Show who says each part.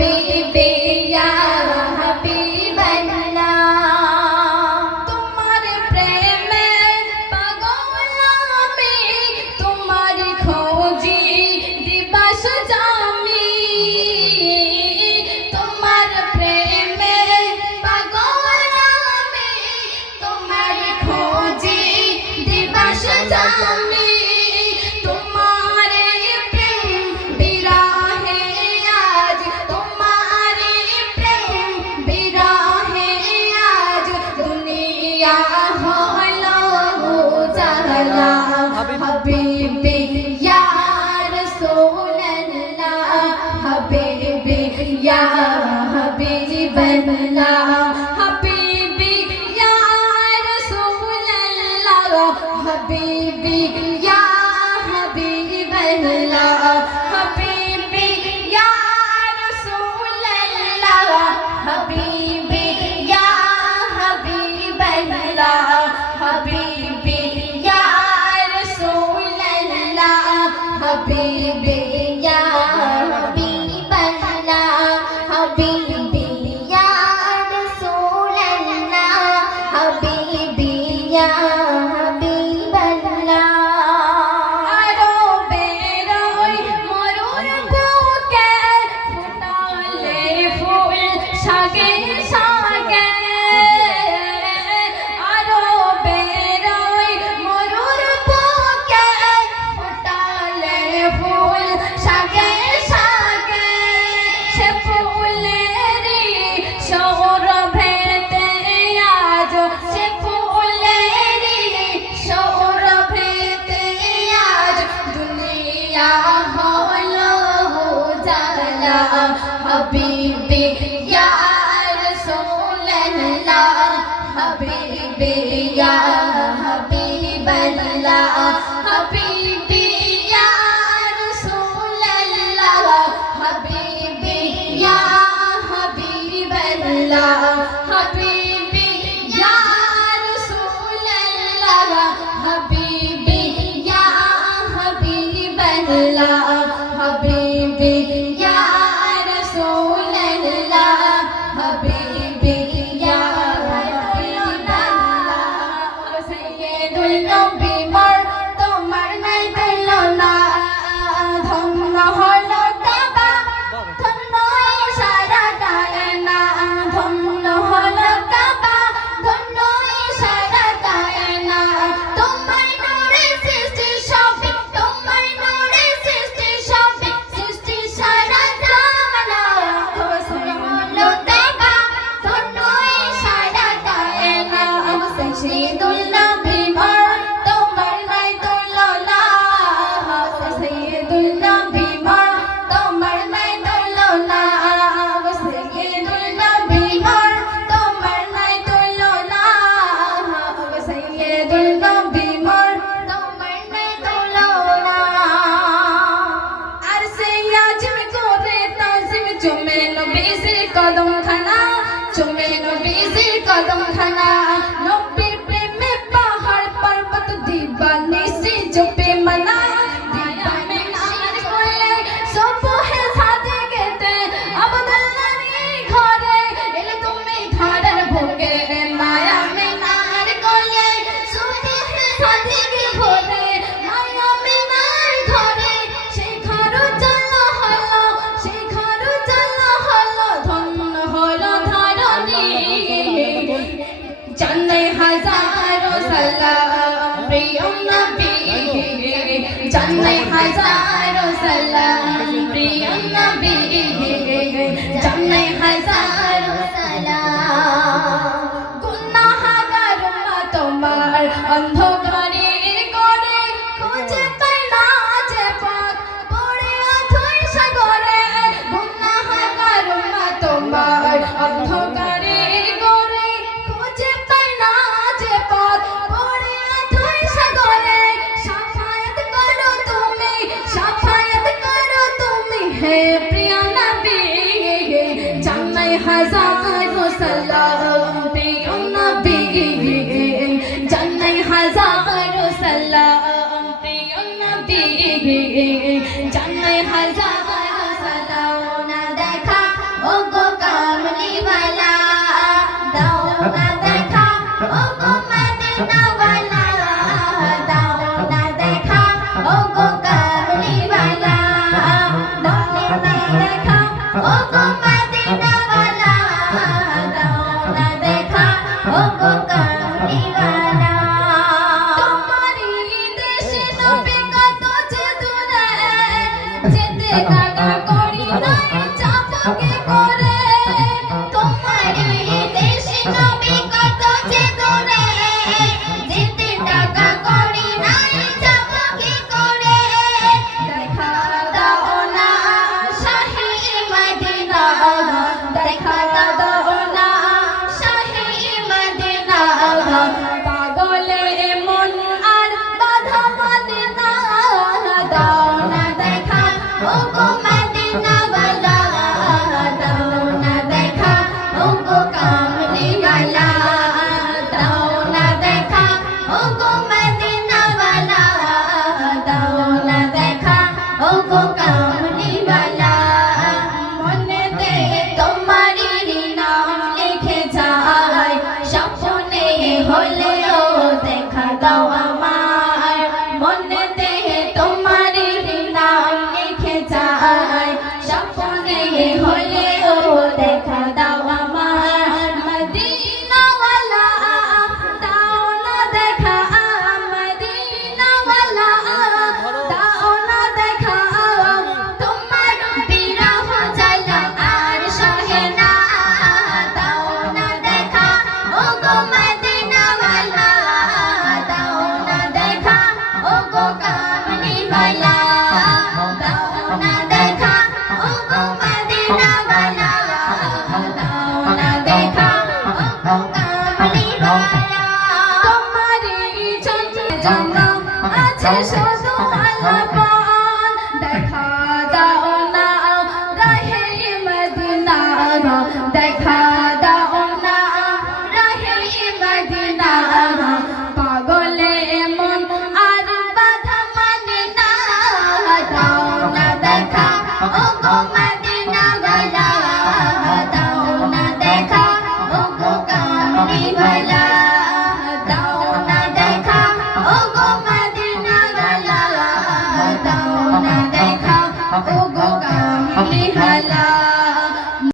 Speaker 1: baby.
Speaker 2: बदला हबीबी या रसूल अल्लाह Habibi Habibi Ya Habib Allah Habib নবীজির কদম খানা নবী জান্নাই হাজার সালাম প্রিয় নবী। জান্নাই হাজার অন্ধ হাজার Ahí. Jump দেখা দাও না দেখা